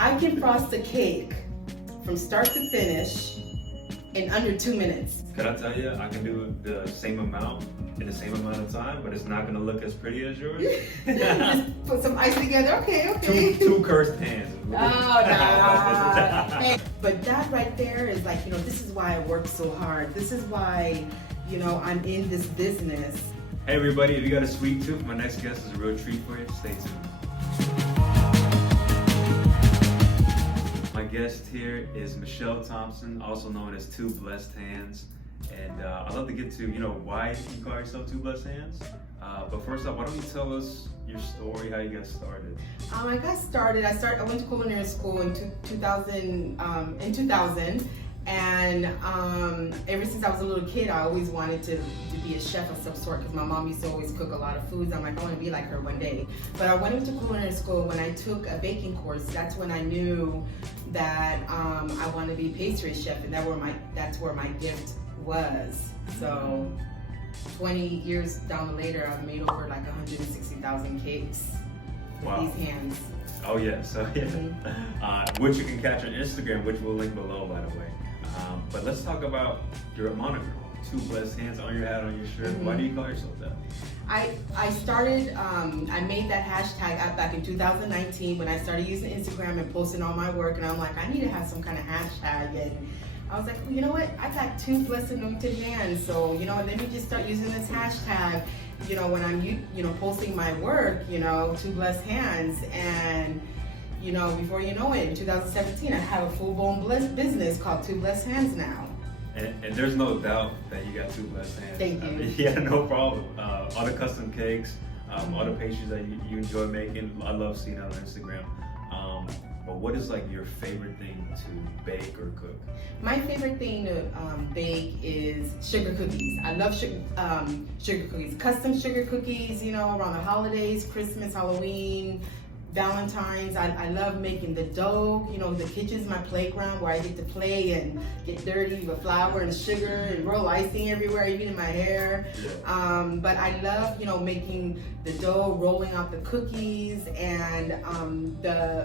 I can frost a cake from start to finish in under 2 minutes. Can I tell you, I can do the same amount in the same amount of time, but it's not gonna look as pretty as yours. Just put some ice together. Okay. Two cursed hands. Oh, no. But that right there is like, this is why I work so hard. This is why, I'm in this business. Hey everybody, if you got a sweet tooth, my next guest is a real treat for you. Stay tuned. My guest here is Michal Thompson, also known as 2BlessedHands. And I'd love to get to, why you call yourself 2BlessedHands. But first off, why don't you tell us your story, how you got started? I went to culinary school in 2000, and ever since I was a little kid, I always wanted to be a chef of some sort because my mom used to always cook a lot of foods. I'm like, I want to be like her one day. But I went into culinary school. When I took a baking course, that's when I knew that I wanted to be a pastry chef, and that's where my gift was. So 20 years down later, I've made over like 160,000 cakes with these hands. Oh yeah, so yeah. Mm-hmm. Which you can catch on Instagram, which we'll link below, by the way. But let's talk about your moniker, 2BlessedHands, on your hat, on your shirt. Mm-hmm. Why do you call yourself that? I started, I made that hashtag out back in 2019 when I started using Instagram and posting all my work, and I'm like, I need to have some kind of hashtag. And I was like, well, you know what? I got 2 blessed anointed hands, so let me just start using this hashtag. When I'm posting my work, 2 blessed hands, and before you know it, in 2017, I have a full-blown business called 2BlessedHands now. And there's no doubt that you got 2 blessed hands. Thank you. Yeah, no problem. All the custom cakes, all the pastries that you enjoy making, I love seeing that on Instagram. But what is like your favorite thing to bake or cook? My favorite thing to bake is sugar cookies. I love sugar cookies, custom sugar cookies, around the holidays, Christmas, Halloween, Valentine's. I love making the dough. The kitchen's my playground where I get to play and get dirty with flour and sugar and roll icing everywhere, even in my hair. Yeah. But I love, making the dough, rolling out the cookies, and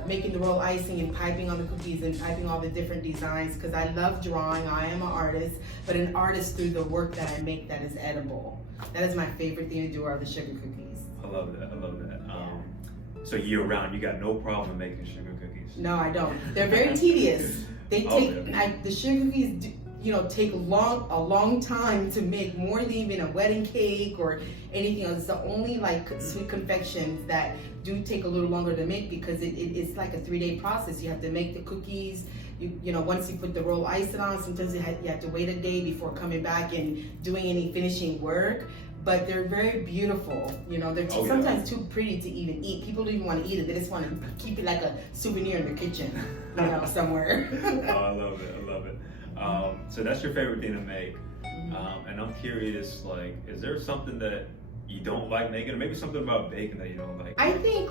making the roll icing and piping on the cookies and piping all the different designs, because I love drawing. I am an artist, but an artist through the work that I make that is edible. That is my favorite thing to do, are the sugar cookies. I love that. So year round, you got no problem making sugar cookies? No, I don't. They're very tedious. They take the sugar cookies, take a long time to make, more than even a wedding cake or anything else. It's the only sweet confections that do take a little longer to make, because it's like a 3-day process. You have to make the cookies. Once you put the roll icing on, sometimes you have to wait a day before coming back and doing any finishing work. But they're very beautiful. They're sometimes too pretty to even eat. People don't even want to eat it. They just want to keep it like a souvenir in their kitchen, somewhere. Oh, I love it. So that's your favorite thing to make. And I'm curious, is there something that you don't like making, or maybe something about baking that you don't like? I think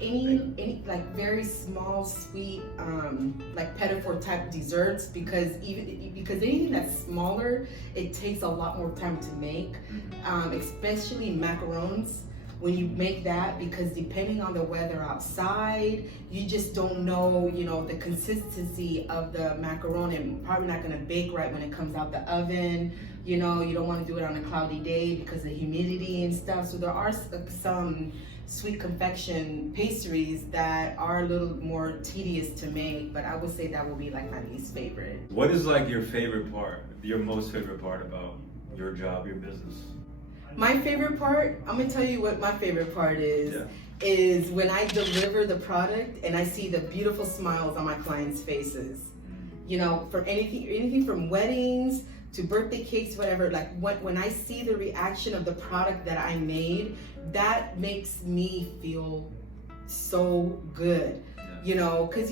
any very small, sweet, petit four type desserts, because anything that's smaller, it takes a lot more time to make, especially macarons. When you make that, because depending on the weather outside, you just don't know, the consistency of the macaron, and probably not gonna bake right when it comes out the oven. You don't want to do it on a cloudy day because of the humidity and stuff. So there are some sweet confection pastries that are a little more tedious to make, but I would say that will be my least favorite. What is your favorite part, your most favorite part about your job, your business? My favorite part, I'm gonna tell you what my favorite part is. Yeah. Is when I deliver the product and I see the beautiful smiles on my clients' faces. For anything from weddings to birthday cakes, whatever, when I see the reaction of the product that I made, that makes me feel so good. Yeah. Because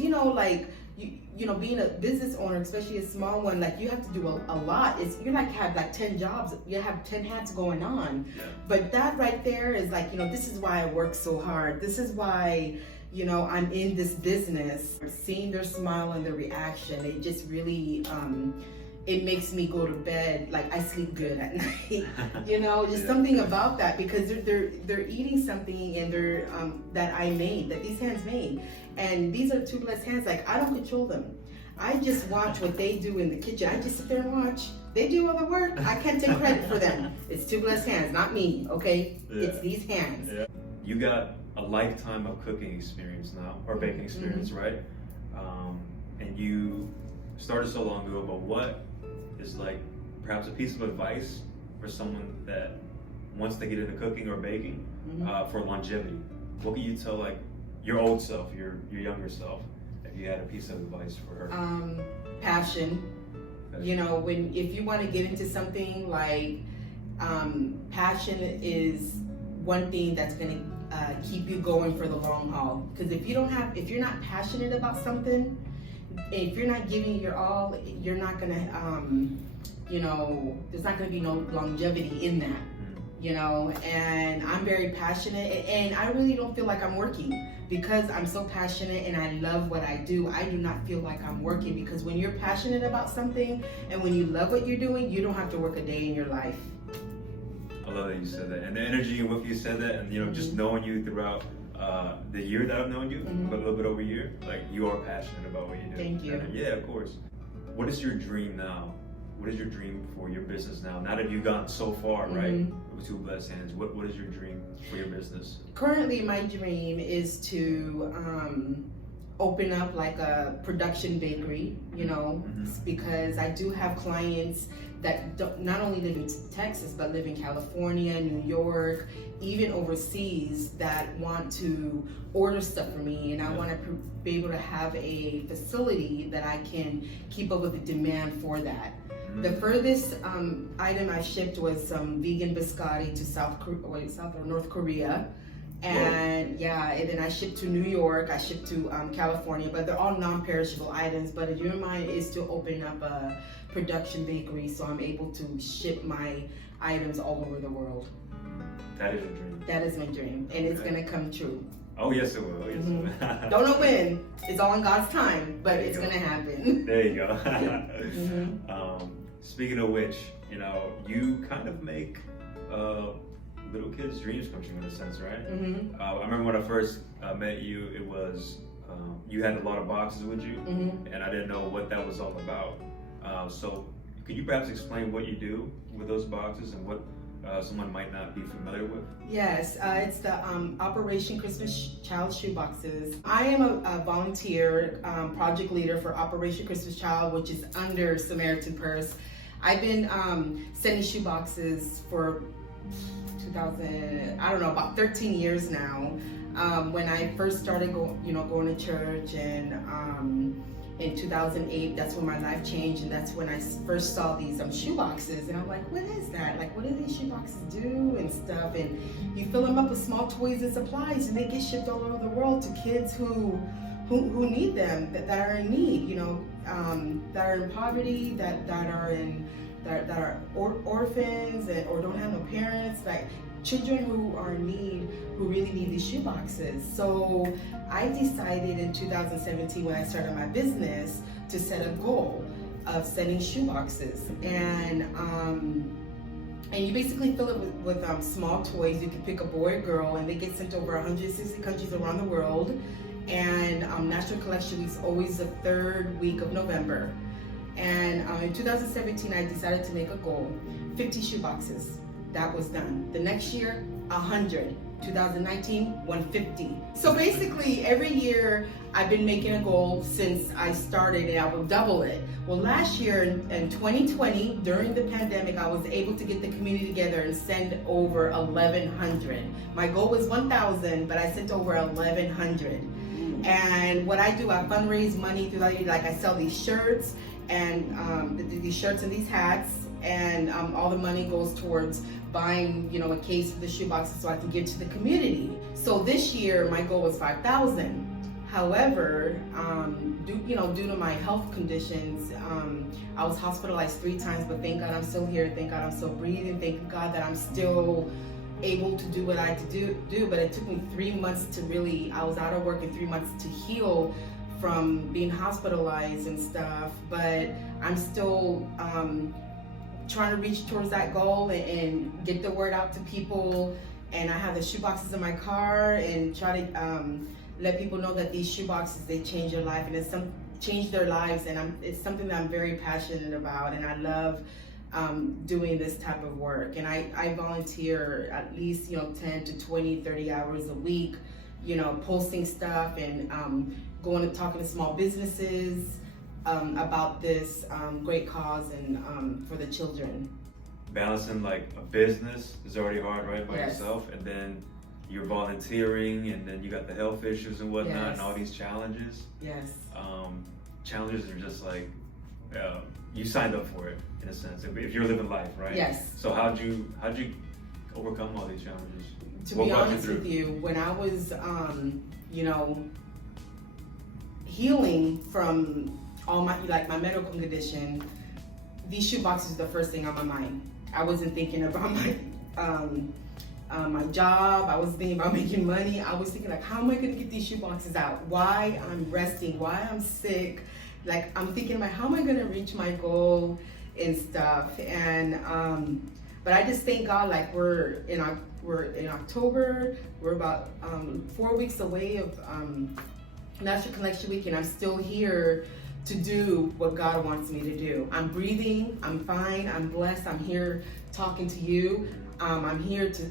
being a business owner, especially a small one, you have to do a lot. You're have 10 jobs, you have 10 hats going on. Yeah. But that right there is this is why I work so hard. This is why, I'm in this business. Seeing their smile and their reaction, it just really, it makes me go to bed, like I sleep good at night. You know, just something about that, because they're eating something and they're that I made, that these hands made. And these are 2 Blessed Hands. Like, I don't control them. I just watch what they do in the kitchen. I just sit there and watch. They do all the work. I can't take credit for them. It's 2 Blessed Hands, not me, okay? Yeah. It's these hands. Yeah. You got a lifetime of cooking experience now, or baking experience, right? And you started so long ago, but what is like perhaps a piece of advice for someone that wants to get into cooking or baking for longevity? What can you tell like your old self, your younger self, if you had a piece of advice for her? Passion. You know, if you want to get into something, like passion is one thing that's going to keep you going for the long haul. Because if you're not passionate about something, if you're not giving your all, you're not going to, you know, there's not going to be no longevity in that. You know, and I'm very passionate, and I really don't feel like I'm working, because I'm so passionate and I love what I do. I do not feel like I'm working, because when you're passionate about something and when you love what you're doing, you don't have to work a day in your life. I love that you said that, and the energy with you said that, and you know, just knowing you throughout the year that I've known you, a little bit over a year, like you are passionate about what you do. Thank you. And, yeah, of course. What is your dream now? What is your dream for your business now? Now that you've gotten so far, right, with 2 Blessed Hands, what is your dream for your business? Currently, my dream is to open up like a production bakery, you know, because I do have clients that not only live in Texas, but live in California, New York, even overseas, that want to order stuff for me, and I want to be able to have a facility that I can keep up with the demand for that. The furthest item I shipped was some vegan biscotti to South or North Korea. And yeah, and then I shipped to New York, I shipped to California, but they're all non-perishable items. But your mind is to open up a production bakery so I'm able to ship my items all over the world. That is your dream. That is my dream, and it's gonna come true. Oh yes it will, yes it will. Don't know when, it's all in God's time, but it's gonna happen. There you go. Speaking of which, you know, you kind of make little kids' dreams come true in a sense, right? I remember when I first met you, it was, you had a lot of boxes with you, and I didn't know what that was all about. So could you perhaps explain what you do with those boxes and what someone might not be familiar with? Yes, it's the Operation Christmas Child Shoe Boxes. I am a volunteer project leader for Operation Christmas Child, which is under Samaritan Purse. I've been sending shoe boxes for about 13 years now. When I first started going to church, and in 2008, that's when my life changed, and that's when I first saw these shoe boxes, and I'm like, what is that? Like, what do these shoe boxes do and stuff? And you fill them up with small toys and supplies, and they get shipped all over the world to kids who need them, that are in need, you know, that are in poverty, that are orphans, or don't have no parents, like children who are in need, who really need these shoe boxes. So I decided in 2017, when I started my business, to set a goal of sending shoe boxes, and you basically fill it with small toys. You can pick a boy or girl, and they get sent over 160 countries around the world. And National Collection Week is always the third week of November. And in 2017, I decided to make a goal, 50 shoe boxes. That was done. The next year, 100. 2019, 150. So basically, every year I've been making a goal since I started, and I will double it. Well, last year in 2020, during the pandemic, I was able to get the community together and send over 1,100. My goal was 1,000, but I sent over 1,100. And what I do, I fundraise money through that. Like, I sell these shirts and these hats, and all the money goes towards buying, a case for the shoe boxes so I can give to the community. So this year, my goal was 5,000. However, due to my health conditions, I was hospitalized 3 times, but thank God I'm still here. Thank God I'm still breathing. Thank God that I'm still able to do what I had to do. But it took me 3 months to I was out of work in 3 months to heal from being hospitalized and stuff, but I'm still trying to reach towards that goal and get the word out to people. And I have the shoe boxes in my car and try to let people know that these shoe boxes, they change your life, and it's change their lives, and it's something that I'm very passionate about, and I love doing this type of work. And I volunteer at least 10 to 20, 30 hours a week, posting stuff and going and talking to small businesses about this great cause and for the children. Balancing like a business is already hard, right, by Yes. yourself, and then you're volunteering, and then you got the health issues and whatnot, Yes. and all these challenges. Yes. Challenges are just like you signed up for it in a sense. If you're living life, right? Yes. So how'd you overcome all these challenges? To What be brought you honest through? with you, when I was, healing from all my medical condition, these shoe boxes are the first thing on my mind. I wasn't thinking about my job. I was thinking about making money. I was thinking how am I going to get these shoe boxes out? Why I'm resting? Why I'm sick? I'm thinking about how am I going to reach my goal and stuff. And but I just thank God. We're in October. We're about 4 weeks away of National Connection Week, and I'm still here to do what God wants me to do. I'm breathing, I'm fine, I'm blessed, I'm here talking to you. I'm here to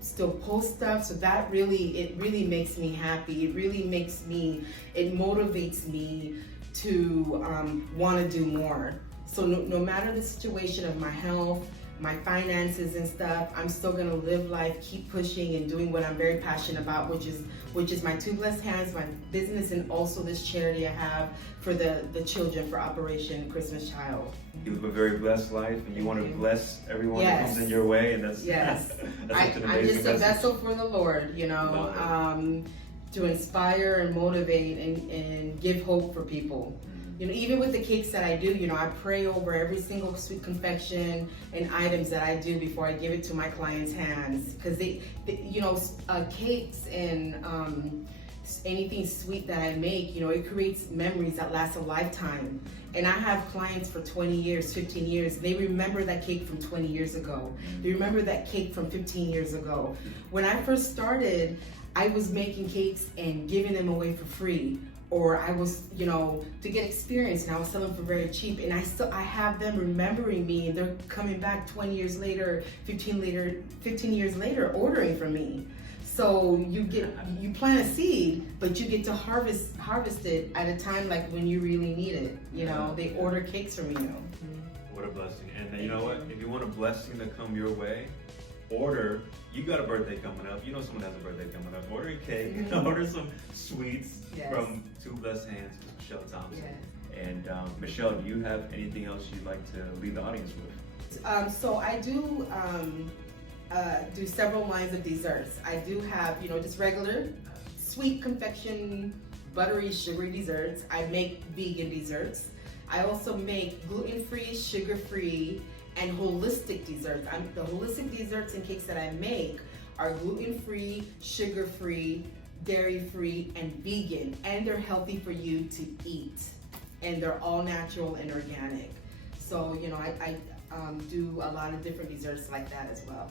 still post stuff, so that it really makes me happy. It motivates me to want to do more. So no matter the situation of my health, my finances and stuff, I'm still gonna live life, keep pushing and doing what I'm very passionate about, which is my 2BlessedHands, my business, and also this charity I have for the children, for Operation Christmas Child. You live a very blessed life, and you want to bless everyone Yes. that comes in your way, and that's Yes. that's such an I'm amazing just a message. vessel for the Lord, to inspire and motivate and give hope for people. Even with the cakes that I do, I pray over every single sweet confection and items that I do before I give it to my clients' hands. Because cakes and anything sweet that I make, it creates memories that last a lifetime. And I have clients for 20 years, 15 years. They remember that cake from 20 years ago. They remember that cake from 15 years ago. When I first started, I was making cakes and giving them away for free. Or I was, to get experience, and I was selling them for very cheap. And I have them remembering me, and they're coming back 20 years later, 15 years later, ordering from me. So you plant a seed, but you get to harvest it at a time when you really need it. They order cakes from you. What a blessing. And then you know what? If you want a blessing to come your way, you got a birthday coming up. Someone has a birthday coming up. Order a cake. Order some sweets from 2BlessedHands, Michal Thompson. Yes. And Michelle, do you have anything else you'd like to leave the audience with? So I do do several lines of desserts. I do have, just regular sweet confection, buttery, sugary desserts. I make vegan desserts. I also make gluten-free, sugar-free, and holistic desserts. The holistic desserts and cakes that I make are gluten-free, sugar-free, dairy-free, and vegan. And they're healthy for you to eat. And they're all natural and organic. So, I do a lot of different desserts like that as well.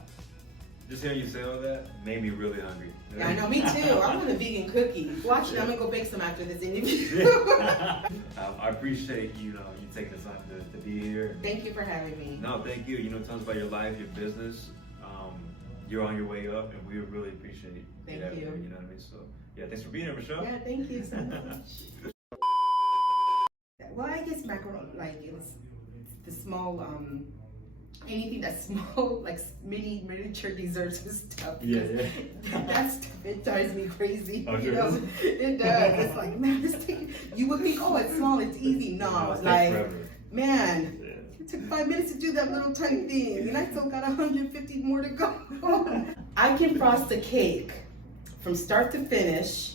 Just hearing you say all that made me really hungry. Yeah, I know, me too. I want a vegan cookie. Watch it, I'm gonna go bake some after this interview. I appreciate you taking the time to be here. Thank you for having me. No, thank you. Tell us about your life, your business. You're on your way up, and we really appreciate you. Thank having you. You know what I mean? So, yeah, thanks for being here, Michelle. Yeah, thank you so much. Well, I guess macaroni, it's the small, anything that's small, miniature desserts and stuff. Yeah. That stuff, it drives me crazy. Oh, sure. It does. It's man, you would think, oh, it's small, it's easy. No, it takes forever. Man. It took 5 minutes to do that little tiny thing, and I still got 150 more to go. I can frost a cake from start to finish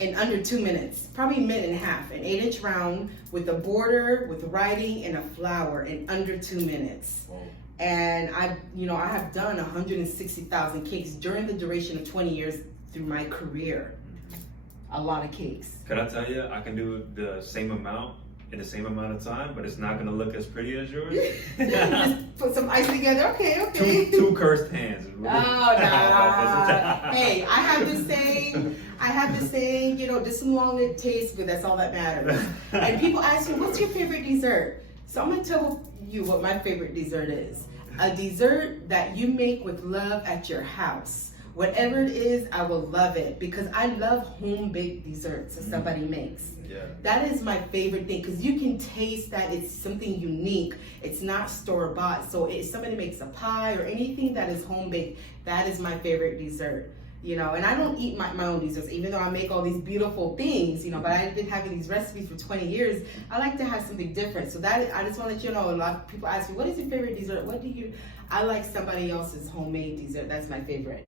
in under 2 minutes, probably a minute and a half, an 8-inch round with a border, with writing, and a flower in under 2 minutes. Whoa. And I have done 160,000 cakes during the duration of 20 years through my career. a lot of cakes. Could I tell you, I can do the same amount in the same amount of time, but it's not gonna look as pretty as yours. Just put some ice together. Okay. Two cursed hands. Oh, no. Hey, I have the saying, you know, just as long as it tastes good, that's all that matters. And people ask me, what's your favorite dessert? So I'm gonna tell you what my favorite dessert is. A dessert that you make with love at your house. Whatever it is, I will love it because I love home-baked desserts that somebody makes. Yeah. That is my favorite thing because you can taste that it's something unique. It's not store-bought. So if somebody makes a pie or anything that is home-baked, that is my favorite dessert. You know, and I don't eat my own desserts, even though I make all these beautiful things, you know, but I've been having these recipes for 20 years. I like to have something different. So that, I just want to let you know, a lot of people ask me, what is your favorite dessert? I like somebody else's homemade dessert. That's my favorite.